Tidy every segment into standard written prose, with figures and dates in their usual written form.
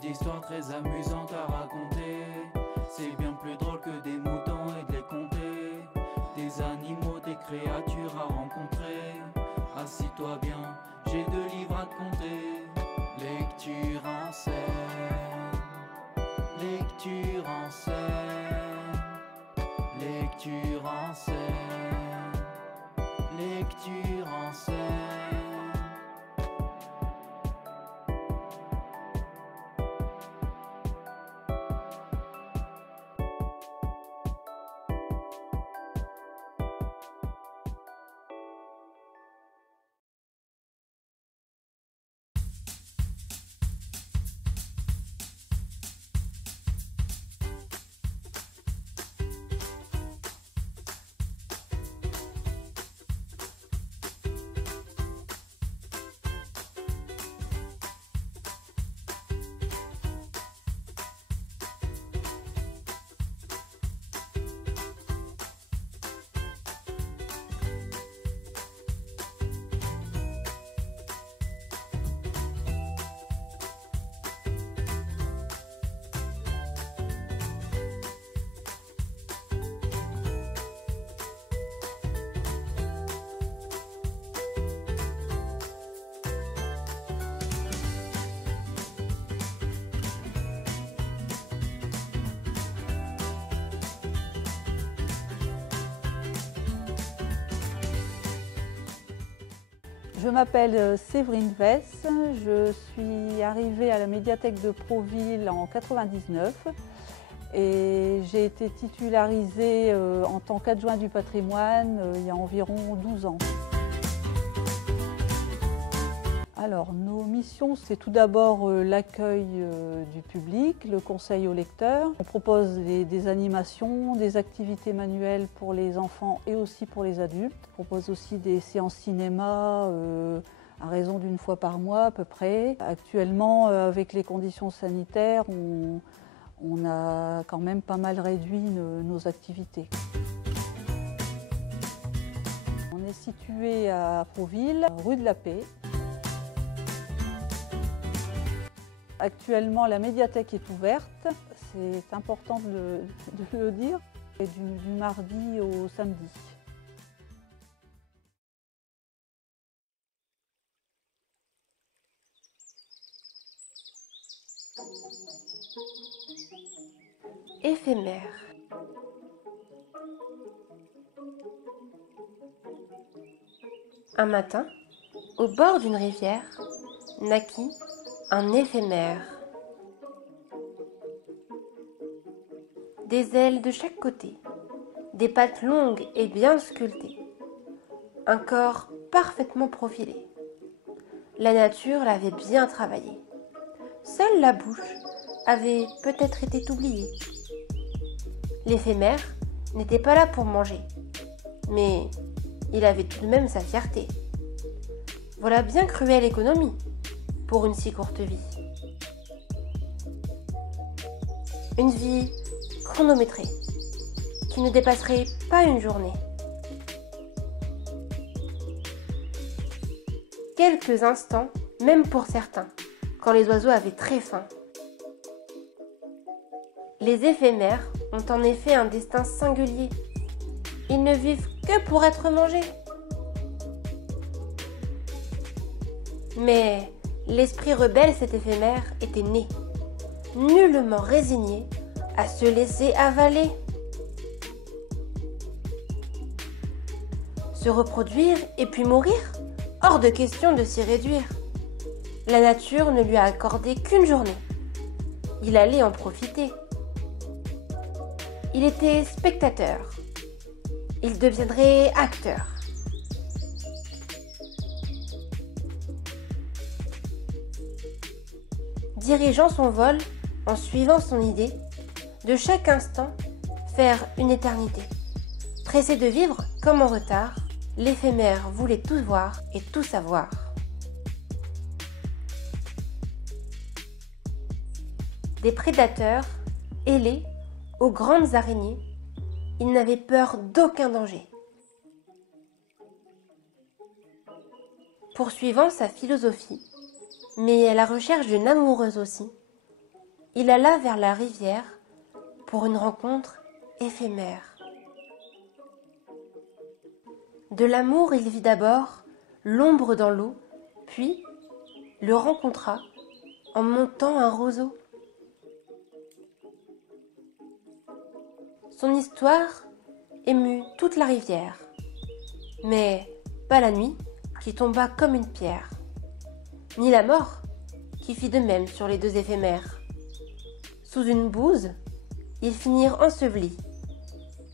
d'histoires très amusantes à raconter. C'est bien plus drôle que des moutons et de les compter. Des animaux, des créatures à rencontrer. Assis-toi bien, j'ai 2 livres à te compter. Lecture en scène, lecture en scène, lecture en scène, lecture en scène. Je m'appelle Séverine Vess, je suis arrivée à la médiathèque de Proville en 1999 et j'ai été titularisée en tant qu'adjoint du patrimoine il y a environ 12 ans. Alors, nos missions, c'est tout d'abord l'accueil du public, le conseil aux lecteurs. On propose des animations, des activités manuelles pour les enfants et aussi pour les adultes. On propose aussi des séances cinéma à raison d'1 fois par mois à peu près. Actuellement, avec les conditions sanitaires, on a quand même pas mal réduit nos activités. On est situé à Proville, rue de la Paix. Actuellement, la médiathèque est ouverte, c'est important de le dire, et du mardi au samedi. Éphémère. Un matin, au bord d'une rivière, naquit un éphémère. Des ailes de chaque côté, des pattes longues et bien sculptées, un corps parfaitement profilé. La nature l'avait bien travaillé. Seule la bouche avait peut-être été oubliée. L'éphémère n'était pas là pour manger, mais il avait tout de même sa fierté. Voilà bien cruelle économie pour une si courte vie. Une vie chronométrée, qui ne dépasserait pas une journée. Quelques instants, même pour certains, quand les oiseaux avaient très faim. Les éphémères ont en effet un destin singulier. Ils ne vivent que pour être mangés. Mais l'esprit rebelle cet éphémère était né, nullement résigné à se laisser avaler. Se reproduire et puis mourir? Hors de question de s'y réduire. La nature ne lui a accordé qu'une journée. Il allait en profiter. Il était spectateur. Il deviendrait acteur. Dirigeant son vol, en suivant son idée, de chaque instant, faire une éternité. Pressé de vivre comme en retard, l'éphémère voulait tout voir et tout savoir. Des prédateurs, ailés, aux grandes araignées, il n'avait peur d'aucun danger. Poursuivant sa philosophie, mais à la recherche d'une amoureuse aussi, il alla vers la rivière pour une rencontre éphémère. De l'amour, il vit d'abord l'ombre dans l'eau, puis le rencontra en montant un roseau. Son histoire émut toute la rivière, mais pas la nuit qui tomba comme une pierre, ni la mort qui fit de même sur les deux éphémères. Sous une bouse, ils finirent ensevelis,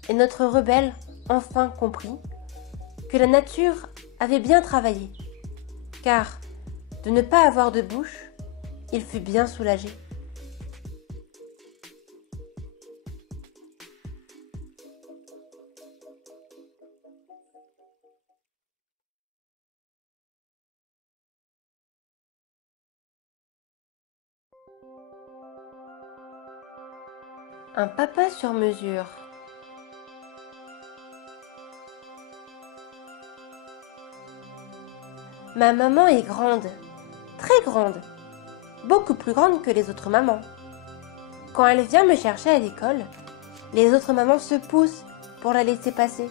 et notre rebelle enfin comprit que la nature avait bien travaillé, car de ne pas avoir de bouche, il fut bien soulagé. Un papa sur mesure. Ma maman est grande, très grande, beaucoup plus grande que les autres mamans. Quand elle vient me chercher à l'école, les autres mamans se poussent pour la laisser passer.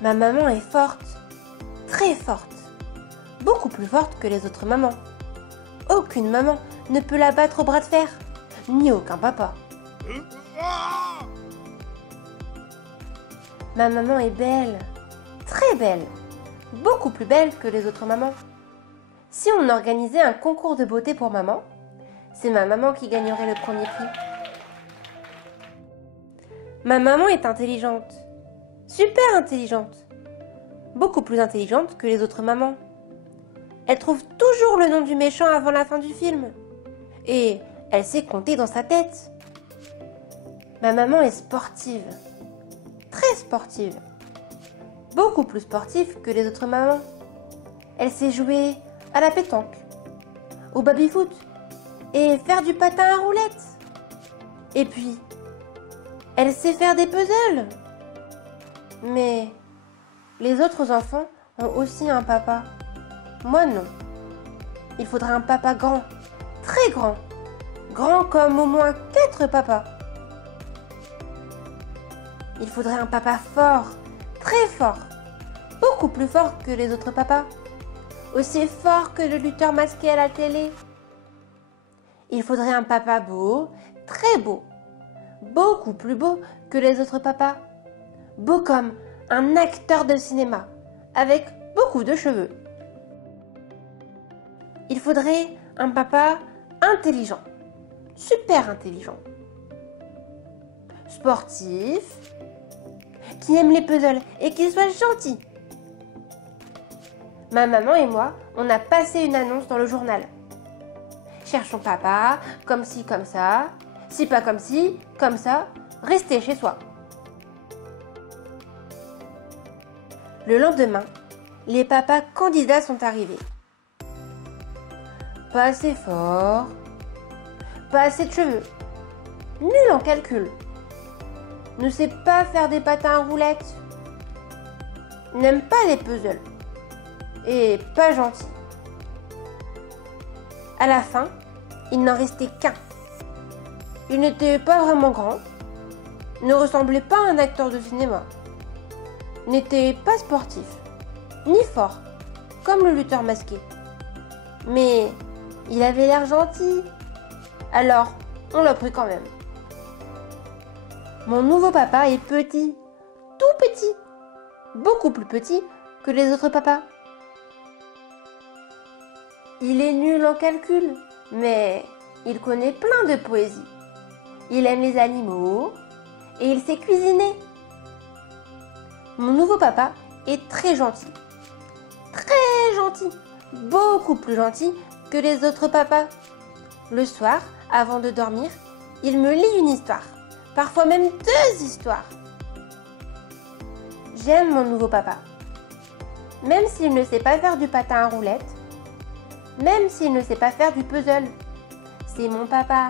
Ma maman est forte, très forte, beaucoup plus forte que les autres mamans. Aucune maman ne peut la battre au bras de fer, ni aucun papa. Ma maman est belle, très belle, beaucoup plus belle que les autres mamans. Si on organisait un concours de beauté pour maman, c'est ma maman qui gagnerait le premier prix. Ma maman est intelligente, super intelligente, beaucoup plus intelligente que les autres mamans. Elle trouve toujours le nom du méchant avant la fin du film. Et elle sait compter dans sa tête. Ma maman est sportive, très sportive, beaucoup plus sportive que les autres mamans. Elle sait jouer à la pétanque, au baby-foot et faire du patin à roulettes. Et puis, elle sait faire des puzzles. Mais les autres enfants ont aussi un papa. Moi non. Il faudrait un papa grand, très grand, grand comme au moins 4 papas. Il faudrait un papa fort, très fort, beaucoup plus fort que les autres papas, aussi fort que le lutteur masqué à la télé. Il faudrait un papa beau, très beau, beaucoup plus beau que les autres papas, beau comme un acteur de cinéma, avec beaucoup de cheveux. Il faudrait un papa intelligent, super intelligent, sportif, qui aime les puzzles et qui soit gentil. Ma maman et moi, on a passé une annonce dans le journal. Cherchons papa, comme ci, comme ça, si pas comme ci, comme ça, restez chez soi. Le lendemain, les papas candidats sont arrivés. Pas assez fort, pas assez de cheveux, nul en calcul, ne sait pas faire des patins à roulettes, n'aime pas les puzzles et pas gentil. À la fin, il n'en restait qu'un. Il n'était pas vraiment grand, ne ressemblait pas à un acteur de cinéma, n'était pas sportif, ni fort, comme le lutteur masqué. Mais il avait l'air gentil, alors on l'a pris quand même. Mon nouveau papa est petit, tout petit, beaucoup plus petit que les autres papas. Il est nul en calcul, mais il connaît plein de poésie. Il aime les animaux et il sait cuisiner. Mon nouveau papa est très gentil, beaucoup plus gentil que les autres papas. Le soir, avant de dormir, il me lit une histoire, parfois même 2 histoires. J'aime mon nouveau papa. Même s'il ne sait pas faire du patin à roulettes, même s'il ne sait pas faire du puzzle, c'est mon papa.